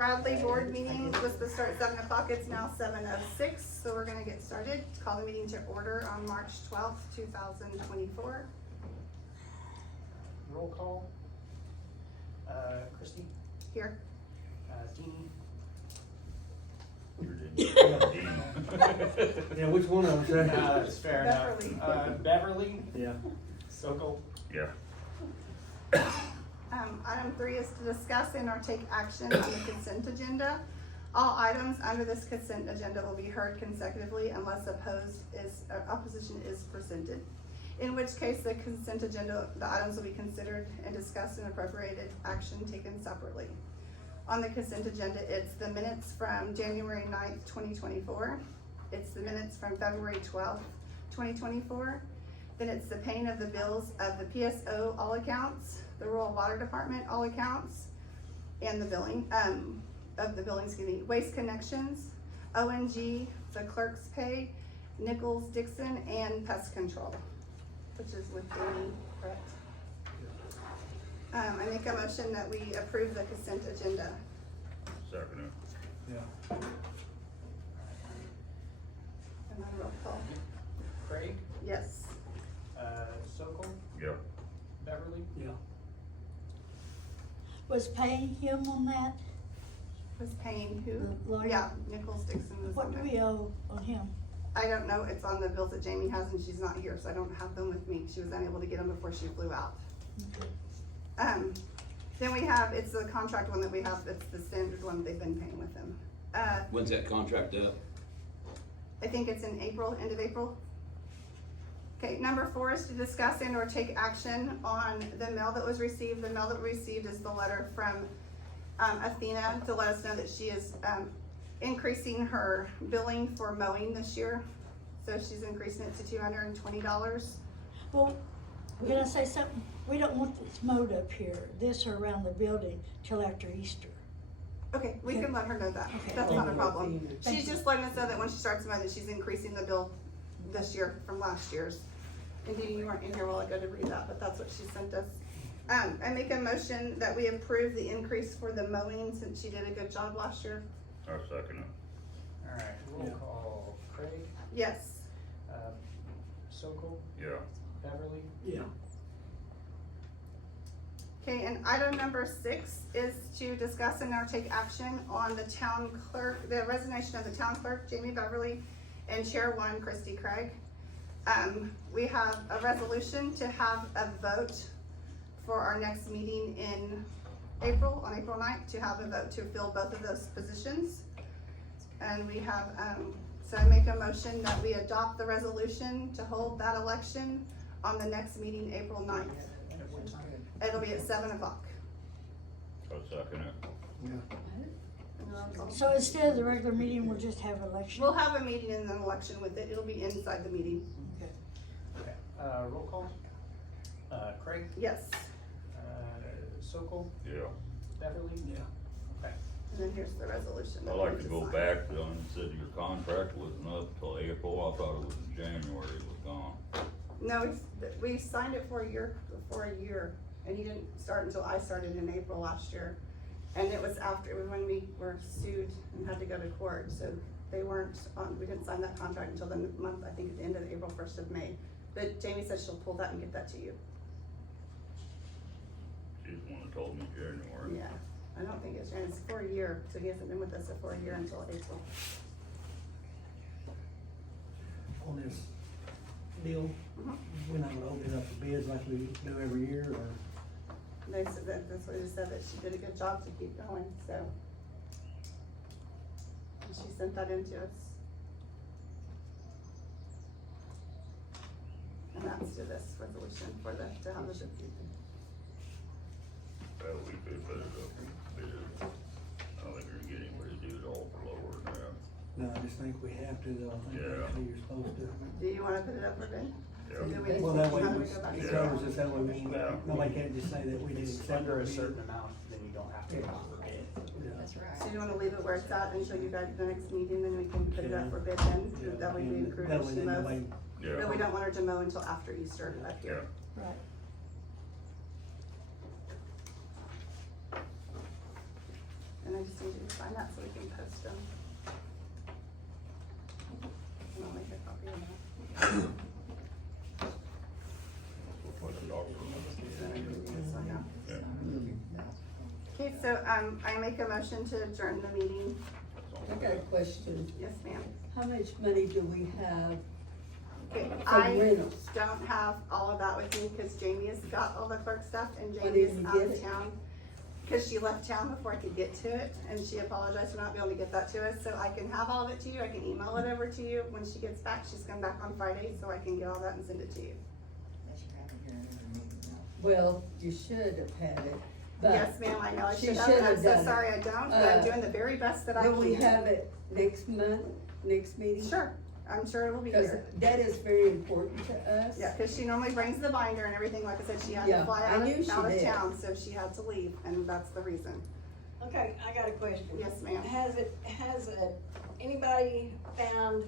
Bradley board meeting was supposed to start at 7 o'clock, it's now 7:06, so we're gonna get started. Call the meeting to order on March 12th, 2024. Roll call. Christie, Here, Jeannie, Yeah, which one of them? it's fair Beverly. enough. Beverly, Yeah. Sokol, Yeah, item 3 is to discuss and or take action on the consent agenda. All items under this consent agenda will be heard consecutively unless opposition is presented. In which case, the consent agenda, the items will be considered and discussed and appropriated action taken separately. On the consent agenda, it's the minutes from January 9th, 2024. It's the minutes from February 12th, 2024. Then it's the paying of the bills of the PSO all accounts, the rural water department all accounts, and the billing, Waste Connections, ONG, the clerk's pay, Nichols Dixon, and pest control, which is with Amy, correct? I make a motion that we approve the consent agenda. second it. Yeah. And then roll call. Craig, Yes. Sokol, Yeah, Beverly, Yeah. Was paying him on that? Was paying who? The lawyer? Yeah, Nichols Dixon was What on do there. we owe on him? I don't know, it's on the bills that Jamie has and she's not here, so I don't have them with me. She was unable to get them before she flew out. Then we have, it's the contract one that we have, it's the standard one they've been paying with them. When's that contract up? I think it's in April, end of April. Okay, number 4 is to discuss and or take action on the mail that was received. The mail that we received is the letter from Athena to let us know that she is increasing her billing for mowing this year. So she's increasing it to $220. Well, can I say something? We don't want this mowed up here, this or around the building, till after Easter. Okay, we can let her know that. Okay. That's not a problem. Thank She's you. just letting us know that when she starts mowing, that she's increasing the bill this year from last year's. And Dee, you weren't in here while I go to read that, but that's what she sent us. I make a motion that we approve the increase for the mowing since she did a good job last year. I second it. alright, roll Yeah. call. Craig, Yes. Sokol, Yeah, Beverly, Yeah. Okay, and item number 6 is to discuss and or take action on the town clerk, the resignation of the town clerk, Jamie Beverly, and Chair 1, Christy Craig. We have a resolution to have a vote for our next meeting in April, on April 9th, to have a vote to fill both of those positions. And we have, so I make a motion that we adopt the resolution to hold that election on the next meeting, April 9th. at what time? It'll be at 7 o'clock. I second it. Yeah. So instead of the regular meeting, we'll just have election? We'll have a meeting and an election with it. It'll be inside the meeting. Okay. Okay, roll call. Craig, Yes. Sokol, Yeah, Beverly, Yeah. okay. And then here's the resolution. I that like we to go sign. back to, you said your contract wasn't up till April, I thought it was in January it was gone. No, we signed it for a year, and he didn't start until I started in April last year. And it was after, it was when we were sued and had to go to court, so they weren't on, we didn't sign that contract until the month, I think at the end of April, 1st of May. But Jamie said she'll pull that and get that to you. She's the one that told me January. Yeah, I don't think it's for a year, so he hasn't been with us for a year until April. On this deal, Mhm. we're not gonna open it up for bids like we do every year, or? They said that's what they said, that she did a good job to keep going, so. And she sent that in to us. And that's to this resolution for the, to have the ship. Well, we could put it up in bid. I don't think we're gonna get anybody to do it all for lower than that. No, I just think we have to, though, I think Yeah. that's how you're supposed to. Do you wanna put it up for bid? Yeah. Do we- Well, that way, how do we go about it it? covers us, that way we ain't, Yeah. nobody can't just say that we didn't It's accept under the a bid. certain amount, then you don't have to go for bid. Yeah. That's right. So you wanna leave it where it's at until you guys, the next meeting, then we can put it up for bid then? Yeah. That way we And encourage that way she then mows. nobody- Yeah. But we don't want her to mow until after Easter up here. Right. And I just need you to that so we can post them. And I'll make a copy of that. What the doctor So, yeah. Okay, so, I make a motion to adjourn the meeting. I got a question. Yes, ma'am. How much money do we have Okay, from I rentals? don't have all of that with me because Jamie has got all the clerk stuff and Why Jamie is didn't you out get of it? town. Cause she left town before I could get to it and she apologized for not being able to get that to us, so I can have all of it to you, I can email it over to you when she gets back, she's coming back on Friday, so I can get all that and send it to you. Well, you should have had it, but Yes, ma'am, I know I she should have, should and I'm have so done it. sorry I don't, but I'm Uh, doing the very best that I will we can. have it next month, next meeting? Sure, I'm sure it will be Because here. that is very important to us. Yeah, cause she normally brings the binder and everything, like I said, she had Yeah, to fly I out knew she of did. town, so she had to leave, and that's the reason. Okay, I got a question. Yes, ma'am. Has anybody found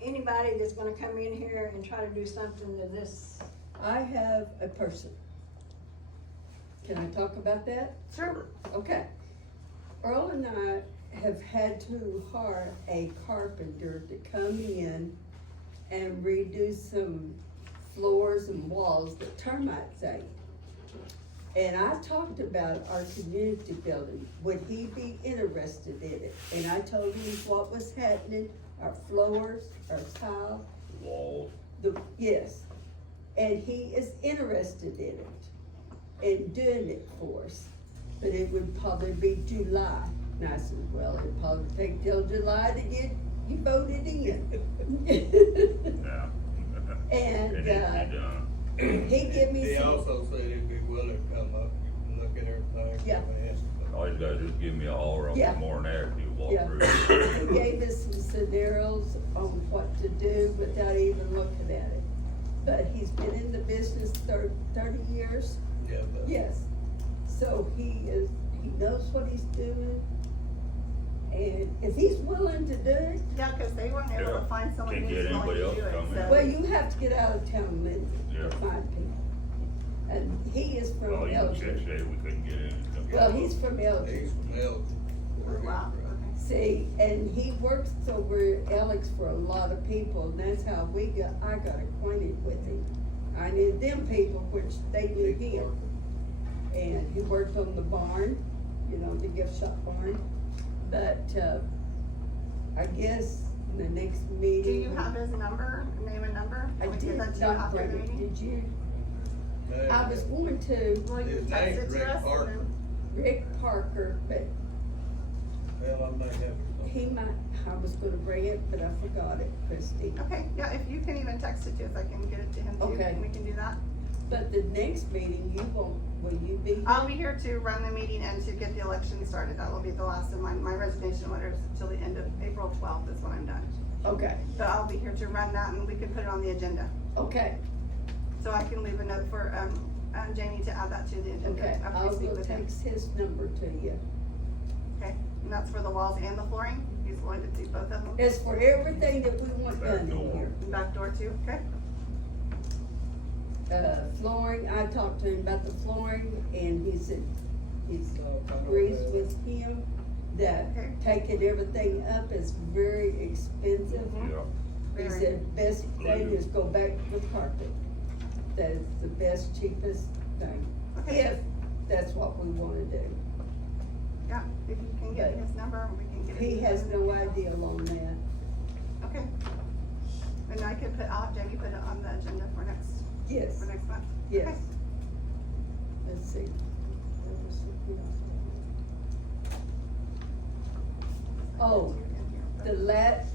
anybody that's gonna come in here and try to do something to this? I have a person. Can I talk about that? Sure. Okay. Earl and I have had to hire a carpenter to come in and redo some floors and walls that termites ate. And I talked about our community building, would he be interested in it? And I told him what was happening, our floors, our tiles, walls. yes. And he is interested in it and doing it for us. But it would probably be July. And I said, well, it'd probably take till July to get you voted in. Yeah. And, It needs to be done. he gave me He some, also said he'd be willing to come up and look at everything. Yeah. and ask them. All you gotta do is give me a holler on Yeah. the morning after you walk Yeah. through. he gave us some scenarios on what to do without even looking at it. But he's been in the business 30 years. Yeah, but Yes, so he knows what he's doing, and if he's willing to do it, Yeah, cause they weren't able to Yeah. find someone Can't who's get willing anybody to else do to it, come in. so. well, you have to get out of town, Lindsay, Yeah. to find people. And he is from Well, you check Elgin. say we couldn't get in. Well, he's from Elgin. he's from Elgin. Oh, wow, okay. See, and he works over Alex for a lot of people, and that's how I got acquainted with him. I knew them people, which they knew him. And he worked on the barn, you know, the gift shop barn. But, I guess in the next meeting. Do you have his number, name and number? I Can we give did that to you not after bring the it, meeting? did you? No, I was going to Will you His text name's it to Rick us? and Parker. then- Rick Parker, but Well, I might have. he might, I was gonna bring it, but I forgot it, Christie. Okay, yeah, if you can even text it to us, I can get it to him too, Okay. and we can do that. But the next meeting, will you be here? I'll be here to run the meeting and to get the election started, that will be the last of my resignation letters till the end of April 12th is when I'm done. Okay, But I'll be here to run that and we can put it on the agenda. okay, So I can leave a note for, Jamie to add that to the agenda okay, after I'll we speak go with him. text his number to you. Okay, and that's for the walls and the flooring, he's willing to do both of them, It's for everything that we want done in Back door. here. and back door too, okay? Flooring, I talked to him about the flooring, and he said, he I know agrees that. with him that Okay. taking everything up is very expensive. Yeah. He Very. said, best thing is go back with carpet. That is the best, cheapest thing, Okay. if that's what we wanna do. Yeah, if you can get his number, we can get it. He to has him. no idea on that. Okay. And I could I'll have Jamie put it on the agenda for next Yes, month? yes. Okay. Let's see. There was something else. Oh,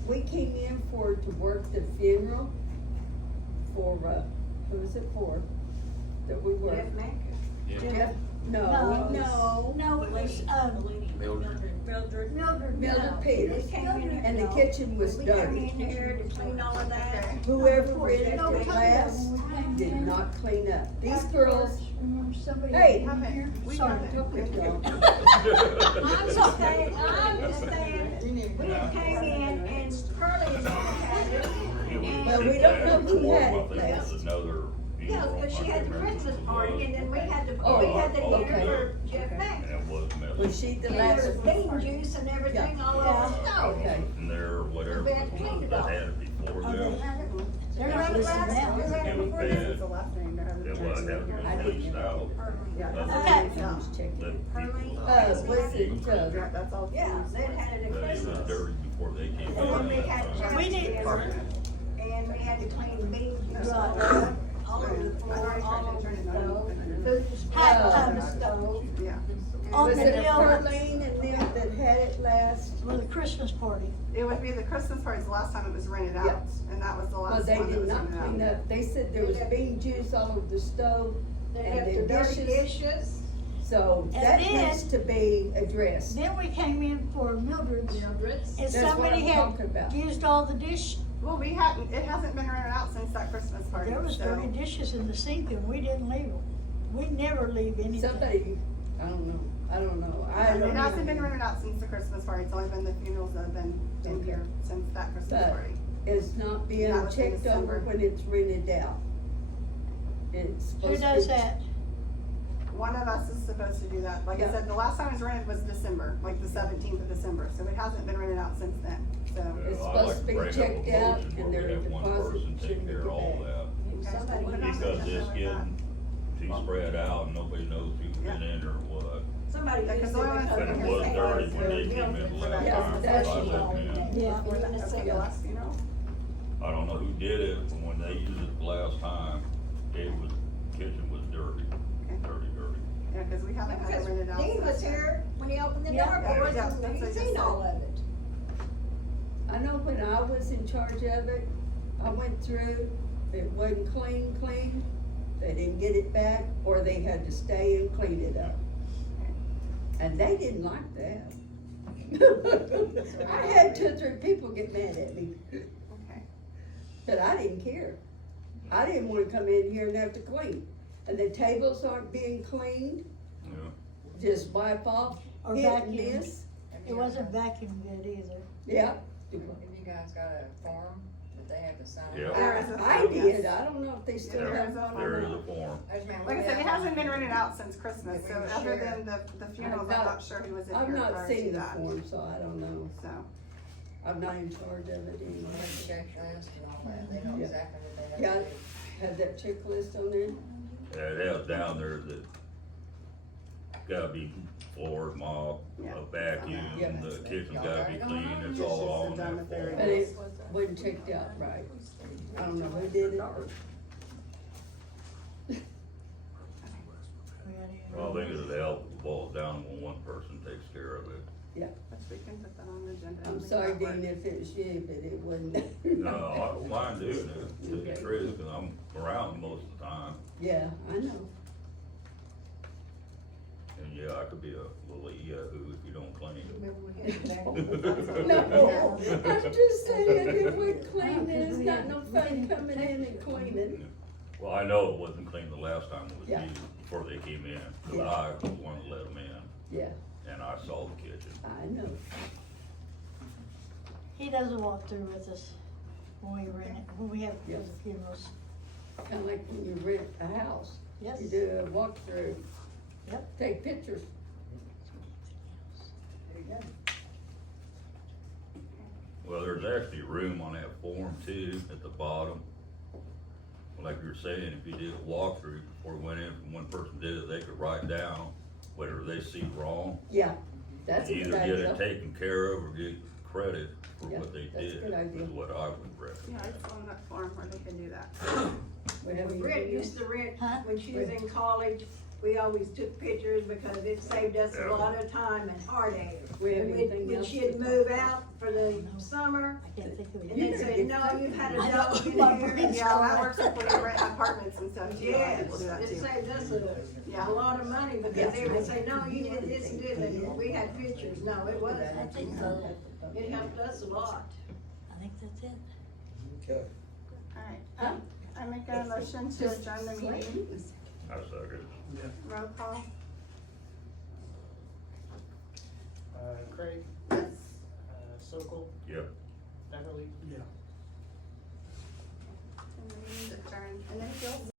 we came in to work the funeral for, who was it for? That we were. Jeff Mack? Jeff, no, No, it was, Mildred. Mildred Peters. We came in here. And the kitchen was We came dirty. in here to clean all of that. Okay. Whoever rented No, we're it talking about last when we came did in. not clean up. These girls, Remember somebody? Hey. came in here? We Sorry. got it. good job. I'm just saying, we came in and Curly is gonna have it. Well, we don't know who had it last. Another. Yeah, because she had the Christmas party and then we had the Oh, dinner okay. for Jeff Mack. And it was messed Was she the And last? there was bean juice and everything all over the stove. Okay. And there, whatever, We had to clean it that off. had it before Oh, they them. have it. They're You not remember listening last- now. you remember It was before? bad. This is the last name, they're having. It was, had I to be didn't bleached out. Yeah. Okay. I was checking. Let people. Was it, Yeah, that's all. Yeah, they'd had it at But it was Christmas. dirty before they came And then we in. had church We need- dinner, and we had to clean bean juice all over the floor, all over the stove. Food was spread on the stove. Yeah. On was the it deal, Pearline and them that had it last? with the Christmas party. It would be the Christmas party, the last time it was rented Yeah. out, and that was the Well, last they one that did was not rented clean out. up. They said there was bean juice all over the stove. They And left the the dirty dishes. dishes. So And that then- needs to be addressed. Then we came in for Mildred's, Mildred's. and That's what somebody I'm had talking about. used all the dish. Well, we hadn't, it hasn't been rented out since that Christmas party, There was so. dirty dishes in the sink and we didn't leave them. We never leave anything. Somebody, I don't know. I don't It know. hasn't been rented out since the Christmas party, it's only been the funerals that have been in here since that Christmas But- party. It's not being That was in checked over December. when it's rented out. It's Who supposed to does be. that? One of us is supposed to do that. Like I Yeah. said, the last time it was rented was December, like the 17th of December, so it hasn't been rented out since then, so. It's Well, I'd supposed like to be bring up a checked out motion and where their we have one deposit person take shouldn't care of be all bad. that. Somebody put it on Because the it's agenda with getting too spread out and nobody knows who's been in or what. Somebody Yeah, 'cause used the it only ones because that But it are was here dirty saying when they they're came in building the last Yeah, time. that's- I looked in. Yeah. Was that okay, the last funeral? I don't know who did it, but when they used it the last time, kitchen was dirty, dirty. Yeah, cause we haven't had it Because rented out. Dean was since then. here when he opened the Yeah. door for us Yeah, and that's he what I seen just all said. of it. I know when I was in charge of it, I went through, it wasn't clean, they didn't get it back, or they had to stay and clean it up. And they didn't like that. I had 2 or 3 people get mad at me, Okay. but I didn't care. I didn't wanna come in here and have to clean. And the tables aren't being cleaned, Yeah. just wipe off, Or hit and vacuum. miss. It wasn't vacuum good either. Yeah. Have you guys got a form that they have to sign? Yeah. There is a I form, did, yes. I don't know if they still Yeah, there have is a one There or is a not. form. Like I said, it hasn't been rented out since Christmas, so That we other share. than the funerals, I'm not sure who was in I've here not prior to seen the that, form, so I don't know. so. I'm not in charge of it anymore. Checklist and all that, they know Yeah. exactly what they Yeah, have to do. have that checklist on there? Yeah, it has down there that gotta be floors mopped, Yeah. a vacuum, Yeah. the kitchen's gotta be clean, it's It's all just on done that at the very form. But it wasn't checked out right. I don't know who did it. Well, I think it'd help if it boils down when one person takes care of it. But we can put that on the agenda. and I'm make sorry, that work. Dean, if it was you, but it wasn't. No, I don't mind doing it, to the truth, cause I'm around most of the time. Yeah, I know. And yeah, I could be a little yahoo if you don't clean. Remember we had the vacuum? No, I'm just saying, if we're cleaning, it's not no fun coming in and cleaning. Well, I know it wasn't clean the last time it was Yeah. used, before they came in, cause Yeah. I was the one that let them in, Yeah, and I saw the kitchen. I know. He doesn't walk through with us when we rent it, when we have Yes. funerals. Kinda like when you rent a house, Yes. you do a walkthrough. Yep. Take pictures. Well, there's actually room on that form too, at the bottom. Like you were saying, if you did a walkthrough before we went in, if one person did it, they could write down whatever they see wrong. Yeah, that's a Either good get it idea. taken care of or get credit for Yeah, what they that's a did, good idea. is what I would Yeah, recommend. it's on that form where they can do that. Whatever you Britt do. used to rent, Huh? when she was in college, we always took pictures because it saved us a Yeah. lot of time and heartache. We have When anything when else she'd to move talk out for the summer, I can't think of and it. they'd say, no, you've had a I dog know, in my here. brain's Yeah, that works like when you rent apartments and stuff too, a lot of Yes, people do that it too. saved us Yeah. a lot of money because they would say, no, you did this and did that. We had pictures. No, it I wasn't. think so. It helped us a lot. I think that's it. Okay. Alright, I make a motion to adjourn the meeting, I second. roll call, Craig, yes. Sokol, Yep. Beverly, Yeah. And the meeting's adjourned, and then Phil